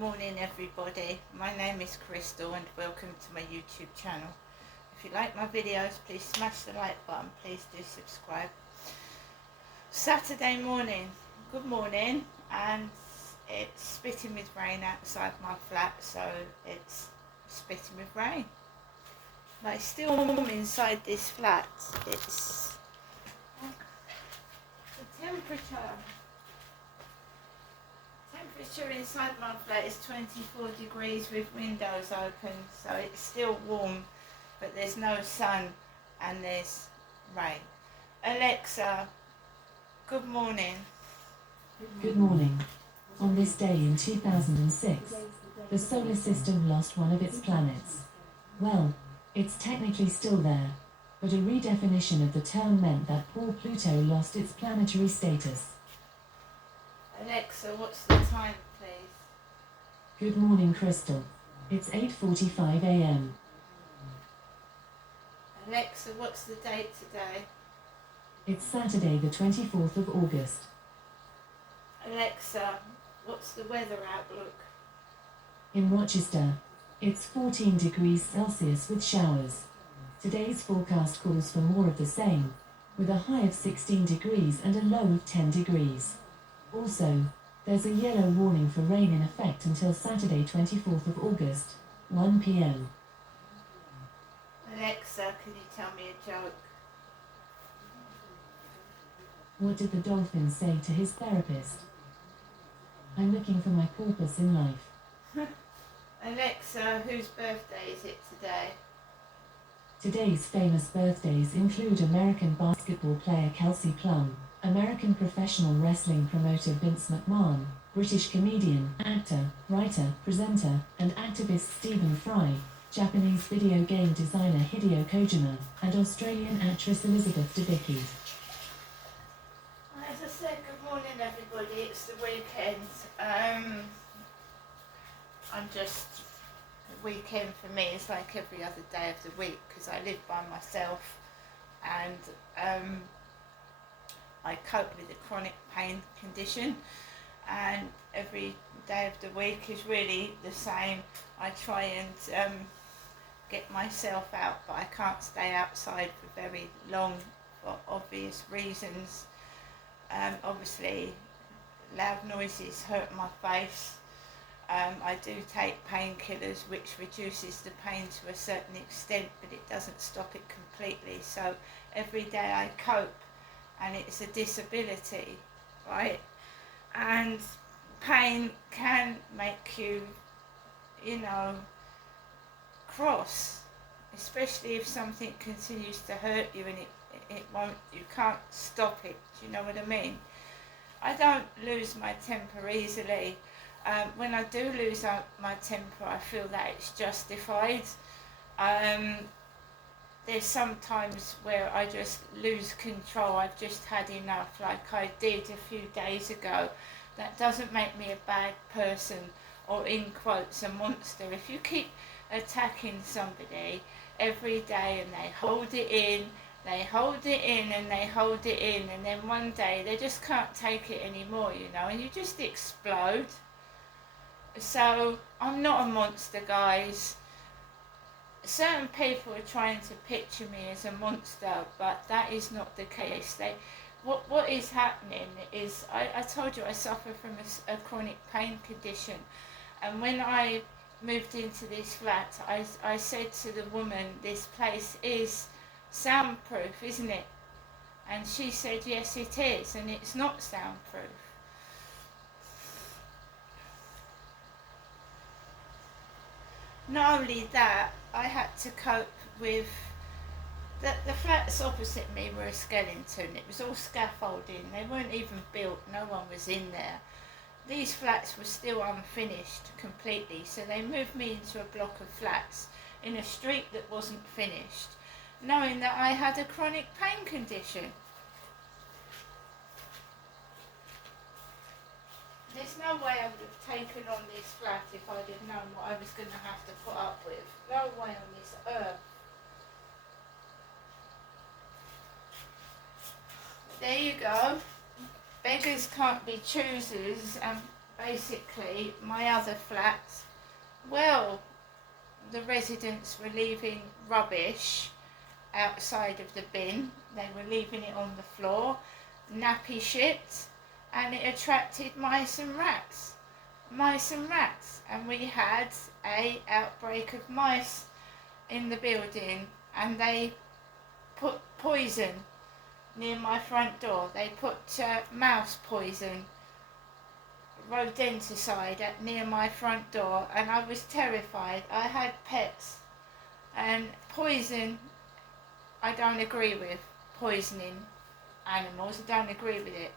morning everybody, my name is Crystal and welcome to my YouTube channel. If you like my videos, please smash the like button, please do subscribe. Saturday morning, good morning, and it's spitting with rain outside my flat, so it's spitting with rain. But it's still warm inside this flat. It's the temperature inside my flat is 24 degrees with windows open, so it's still warm, but there's no sun and there's rain. Alexa, good morning. Good morning. On this day in 2006, the solar system lost one of its planets. Well, it's technically still there, but a redefinition of the term meant that poor Pluto lost its planetary status. Alexa, what's the time, please? Good morning, Crystal. It's 8:45 a.m. Alexa, what's the date today? It's Saturday the 24th of August. Alexa, what's the weather outlook? In Rochester, it's 14 degrees Celsius with showers. Today's forecast calls for more of the same, with a high of 16 degrees and a low of 10 degrees. Also, there's a yellow warning for rain in effect until Saturday 24th of August, 1 p.m. Alexa, can you tell me a joke? What did the dolphin say to his therapist? I'm looking for my purpose in life. Alexa, whose birthday is it today? Today's famous birthdays include American basketball player Kelsey Plum, American professional wrestling promoter Vince McMahon, British comedian, actor, writer, presenter, and activist Stephen Fry, Japanese video game designer Hideo Kojima, and Australian actress Elizabeth Debicki. As I said, good morning everybody, it's the weekend. The weekend for me is like every other day of the week because I live by myself and I cope with a chronic pain condition, and every day of the week is really the same. I try and get myself out, but I can't stay outside for very long for obvious reasons. Obviously loud noises hurt my face. I do take painkillers which reduces the pain to a certain extent, but it doesn't stop it completely. So every day I cope, and it's a disability, right? And pain can make you, cross, especially if something continues to hurt you and you can't stop it. Do you know what I mean? I don't lose my temper easily. When I do lose my temper, I feel that it's justified. There's some times where I just lose control. I've just had enough, like I did a few days ago. That doesn't make me a bad person or, in quotes, a monster. If you keep attacking somebody every day and they hold it in, and then one day they just can't take it anymore, and you just explode. So I'm not a monster, guys. Certain people are trying to picture me as a monster, but that is not the case. What is happening is, I told you I suffer from a chronic pain condition, and when I moved into this flat, I said to the woman, this place is soundproof, isn't it? And she said, yes it is, and it's not soundproof. Not only that, I had to cope with the flats opposite me were a skeleton. It was all scaffolding. They weren't even built. No one was in there. These flats were still unfinished completely, so they moved me into a block of flats in a street that wasn't finished, knowing that I had a chronic pain condition. There's no way I would have taken on this flat if I'd have known what I was going to have to put up with. No way on this earth. But there you go. Beggars can't be choosers, and basically my other flats, well, the residents were leaving rubbish outside of the bin. They were leaving it on the floor, nappy shit, and it attracted mice and rats. And we had a outbreak of mice in the building, and they put poison near my front door. They put mouse poison, rodenticide near my front door, and I was terrified. I had pets, and poison I don't agree with. Poisoning animals, I don't agree with it.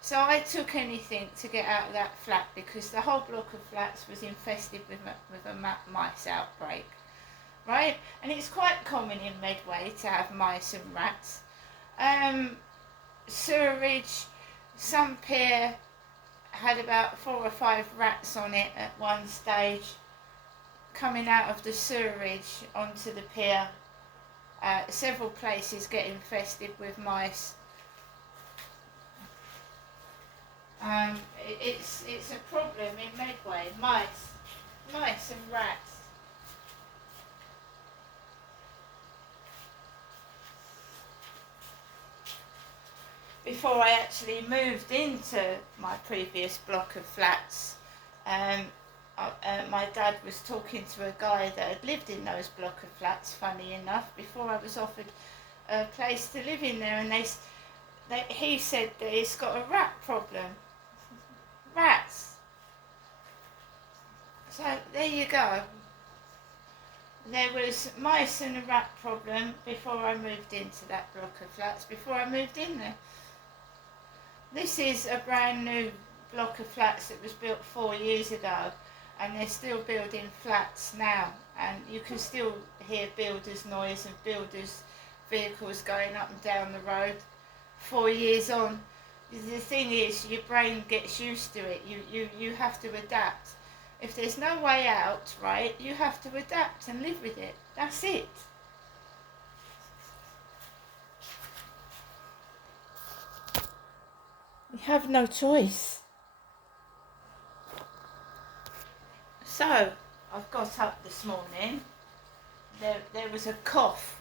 So I took anything to get out of that flat, because the whole block of flats was infested with a mice outbreak, right? And it's quite common in Medway to have mice and rats. Sewerage, some pier had about 4 or 5 rats on it at one stage, coming out of the sewerage onto the pier. Several places get infested with mice. It's a problem in Medway. Mice and rats. Before I actually moved into my previous block of flats, my dad was talking to a guy that had lived in those block of flats, funny enough, before I was offered a place to live in there, and he said that he's got a rat problem. Rats. So there you go. There was mice and a rat problem before I moved into that block of flats, before I moved in there. This is a brand new block of flats that was built 4 years ago, and they're still building flats now, and you can still hear builders' noise and builders' vehicles going up and down the road 4 years on. The thing is, your brain gets used to it. You have to adapt. If there's no way out, right, you have to adapt and live with it. That's it. You have no choice. So, I've got up this morning. There was a cough.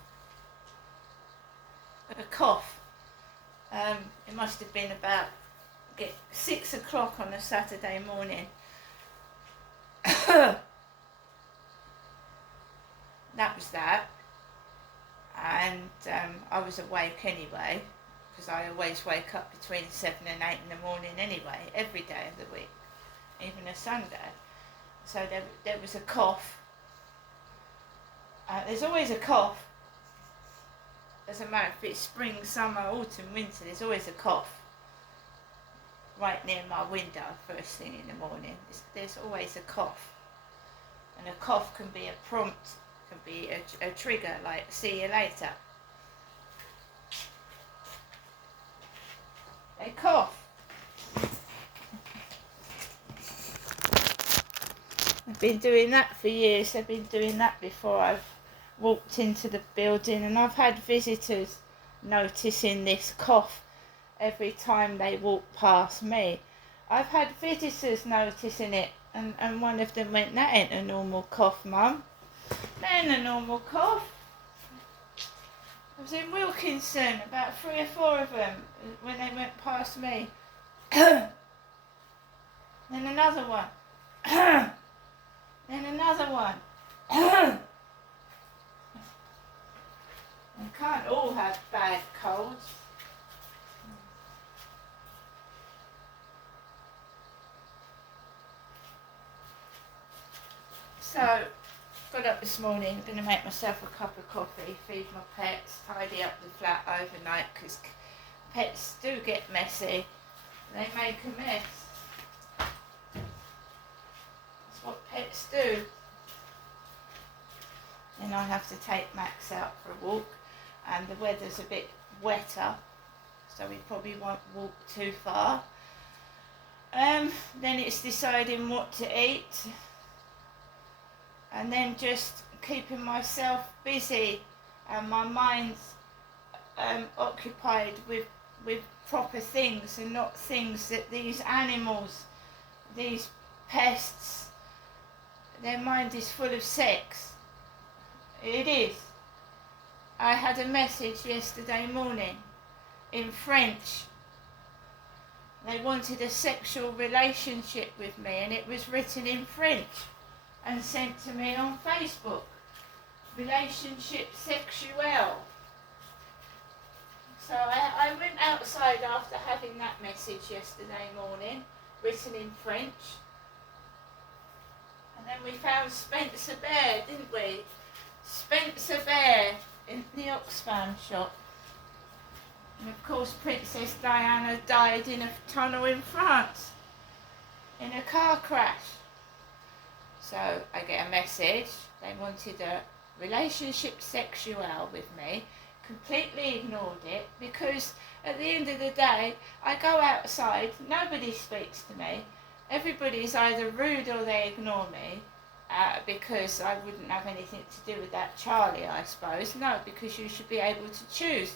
It must have been about 6 o'clock on a Saturday morning. That was that. And I was awake anyway, because I always wake up between 7 and 8 in the morning anyway, every day of the week, even a Sunday. So there was a cough. There's always a cough. Doesn't matter if it's spring, summer, autumn, winter, there's always a cough right near my window first thing in the morning. There's always a cough. And a cough can be a prompt, can be a trigger, like see you later. They cough. I've been doing that for years. I've been doing that before I've walked into the building, and I've had visitors noticing this cough every time they walk past me. I've had visitors noticing it, and one of them went, "That ain't a normal cough, Mum. That ain't a normal cough." I was in Wilkinson, about 3 or 4 of them, when they went past me. Then another one. Then another one. They can't all have bad colds. So, got up this morning, going to make myself a cup of coffee, feed my pets, tidy up the flat overnight, because pets do get messy. They make a mess. That's what pets do. Then I have to take Max out for a walk, and the weather's a bit wetter, so we probably won't walk too far. Then it's deciding what to eat, and then just keeping myself busy and my mind's occupied with proper things, and not things that these animals these pests, their mind is full of sex. It is. I had a message yesterday morning in French. They wanted a sexual relationship with me, and it was written in French and sent to me on Facebook. Relationship sexuelle. So I went outside after having that message yesterday morning, written in French. And then we found Spencer Bear, didn't we? Spencer Bear in the Oxfam shop. And of course Princess Diana died in a tunnel in France, in a car crash. So I get a message, they wanted a relationship sexuelle with me, completely ignored it, because at the end of the day, I go outside, nobody speaks to me, everybody's either rude or they ignore me, because I wouldn't have anything to do with that Charlie, I suppose. No, because you should be able to choose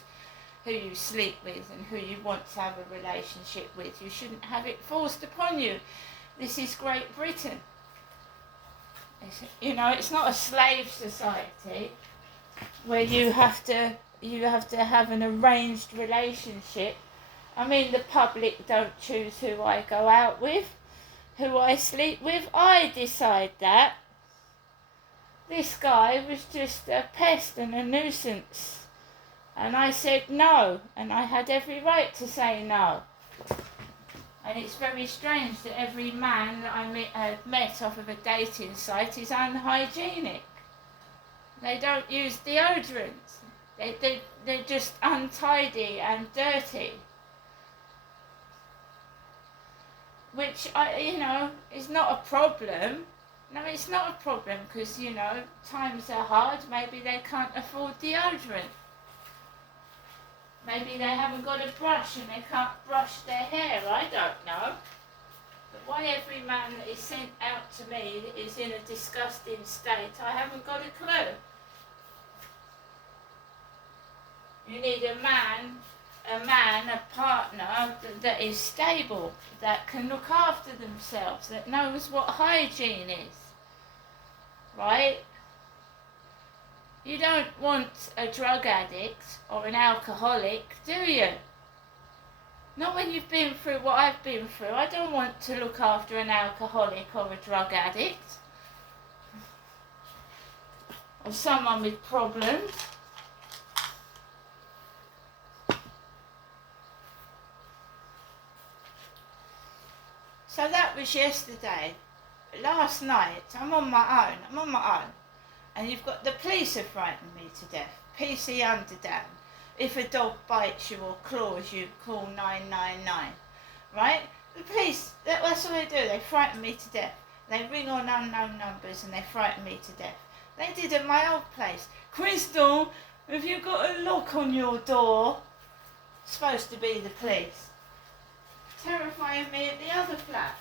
who you sleep with and who you want to have a relationship with. You shouldn't have it forced upon you. This is Great Britain. It's not a slave society where you have to have an arranged relationship. I mean, the public don't choose who I go out with, who I sleep with. I decide that. This guy was just a pest and a nuisance. And I said no, and I had every right to say no. And it's very strange that every man that I met off of a dating site is unhygienic. They don't use deodorant. They're just untidy and dirty. Which, is not a problem. No, it's not a problem because, times are hard. Maybe they can't afford deodorant. Maybe they haven't got a brush and they can't brush their hair, I don't know. But why every man that is sent out to me is in a disgusting state, I haven't got a clue. You need a partner that is stable, that can look after themselves, that knows what hygiene is. Right? You don't want a drug addict or an alcoholic, do you? Not when you've been through what I've been through. I don't want to look after an alcoholic or a drug addict. Or someone with problems. So that was yesterday. Last night, I'm on my own. And you've got the police have frightened me to death. PC Underdown. If a dog bites you or claws you, call 999. Right? The police, that's what they do. They frighten me to death. They ring on unknown numbers and they frighten me to death. They did at my old place. Crystal, have you got a lock on your door? Supposed to be the police. Terrifying me at the other flat.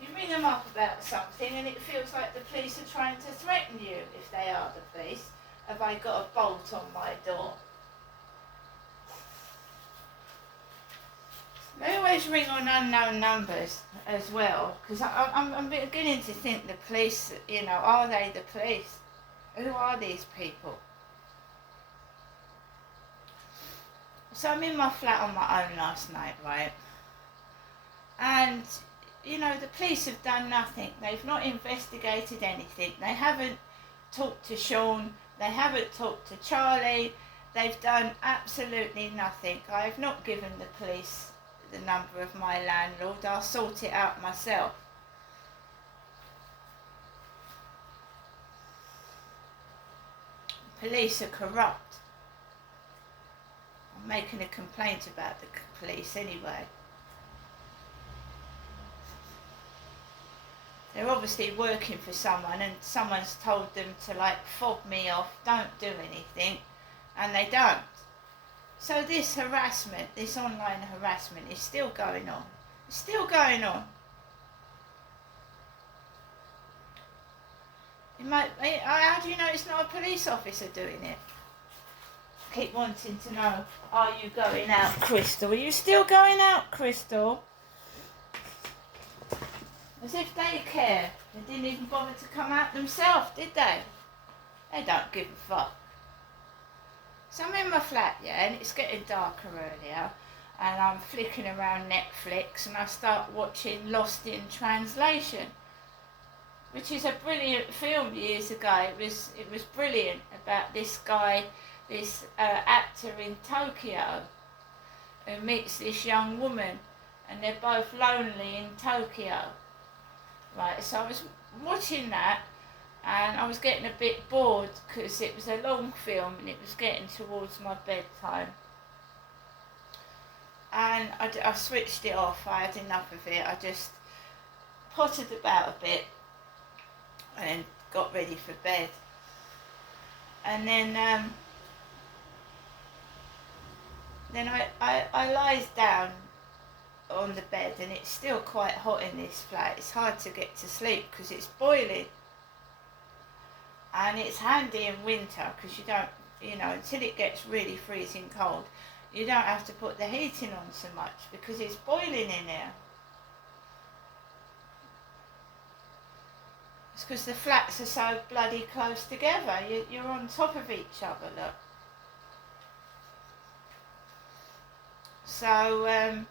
You ring them up about something and it feels like the police are trying to threaten you, if they are the police. Have I got a bolt on my door? They always ring on unknown numbers as well, because I'm beginning to think the police, are they the police? Who are these people? So I'm in my flat on my own last night, right? And the police have done nothing. They've not investigated anything. They haven't talked to Sean. They haven't talked to Charlie. They've done absolutely nothing. I have not given the police the number of my landlord. I'll sort it out myself. Police are corrupt. I'm making a complaint about the police anyway. They're obviously working for someone and someone's told them to fob me off, don't do anything, and they don't. So this harassment, this online harassment is still going on. It's still going on. How do you know it's not a police officer doing it? Keep wanting to know, are you going out, Crystal? Are you still going out, Crystal? As if they care. They didn't even bother to come out themselves, did they? They don't give a fuck. So I'm in my flat, yeah, and it's getting darker earlier, and I'm flicking around Netflix, and I start watching Lost in Translation, which is a brilliant film years ago. It was brilliant about this guy, this actor in Tokyo, who meets this young woman, and they're both lonely in Tokyo. Right, so I was watching that, and I was getting a bit bored because it was a long film and it was getting towards my bedtime. And I switched it off. I had enough of it. I just pottered about a bit and got ready for bed. And then I lies down on the bed, and it's still quite hot in this flat. It's hard to get to sleep because it's boiling. And it's handy in winter because you don't, until it gets really freezing cold, you don't have to put the heating on so much because it's boiling in there. It's because the flats are so bloody close together. You're on top of each other, look. So I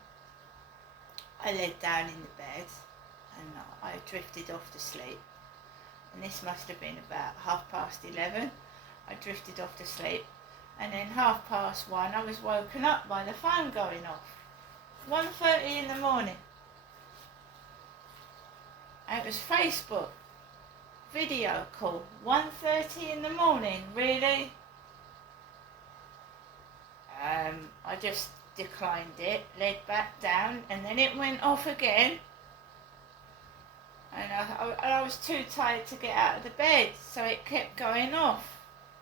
laid down in the bed and I drifted off to sleep. And this must have been about 11:30. I drifted off to sleep, and then 1:30 I was woken up by the phone going off. 1:30 in the morning. And it was Facebook video call. 1:30 in the morning, really? I just declined it, laid back down, and then it went off again. And I was too tired to get out of the bed, so it kept going off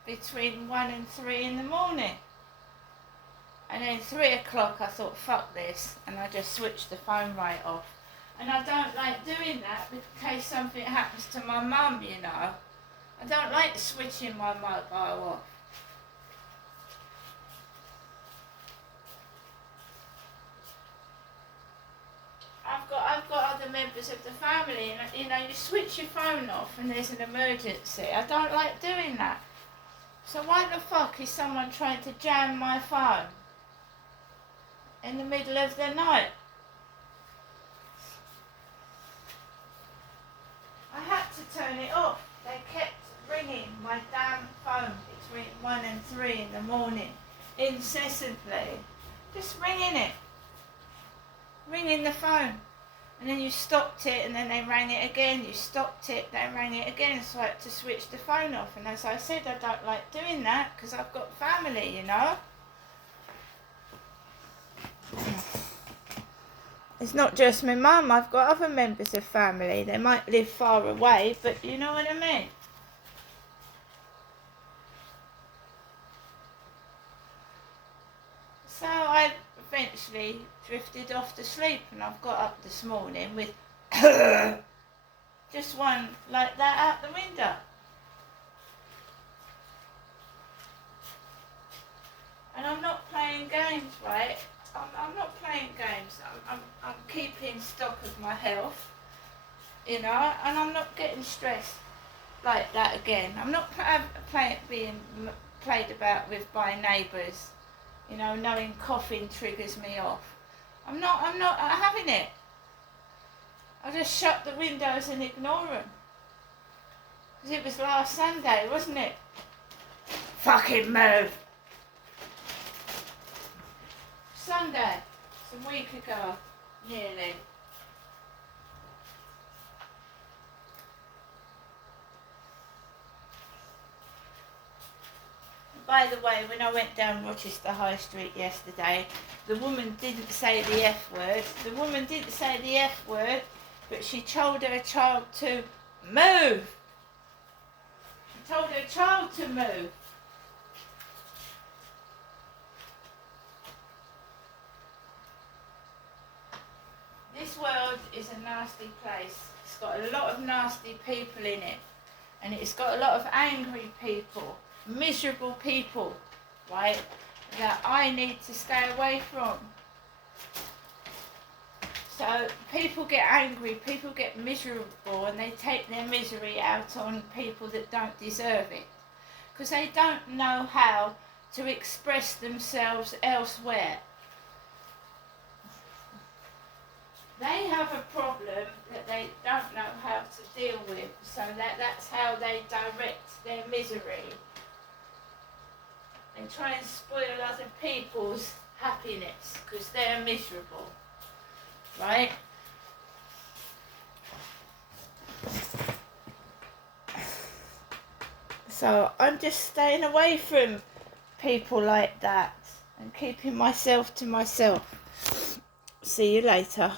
between 1 and 3 in the morning. And then 3 o'clock I thought, fuck this, and I just switched the phone right off. And I don't like doing that in case something happens to my mum, I don't like switching my mobile off. I've got other members of the family, and you switch your phone off and there's an emergency. I don't like doing that. So why the fuck is someone trying to jam my phone in the middle of the night? I had to turn it off. They kept ringing my damn phone between 1 and 3 in the morning, incessantly. Just ringing it. Ringing the phone. And then you stopped it, and then they rang it again. You stopped it, they rang it again. So I had to switch the phone off. And as I said, I don't like doing that because I've got family, It's not just my mum. I've got other members of family. They might live far away, but you know what I mean? So I eventually drifted off to sleep, and I've got up this morning with just one like that out the window. And I'm not playing games, right? I'm not playing games. I'm keeping stock of my health, and I'm not getting stressed like that again. I'm not being played about with by neighbours, knowing coughing triggers me off. I'm not having it. I just shut the windows and ignore them. Because it was last Sunday, wasn't it? Fucking move. Sunday. It's a week ago, nearly. By the way, when I went down Rochester High Street yesterday, the woman didn't say the F word. The woman didn't say the F word, but she told her child to move. She told her child to move. This world is a nasty place. It's got a lot of nasty people in it. And it's got a lot of angry people, miserable people, right, that I need to stay away from. So people get angry, people get miserable, and they take their misery out on people that don't deserve it, because they don't know how to express themselves elsewhere. They have a problem that they don't know how to deal with, so that's how they direct their misery. They try and spoil other people's happiness because they're miserable, right? So I'm just staying away from people like that and keeping myself to myself. See you later.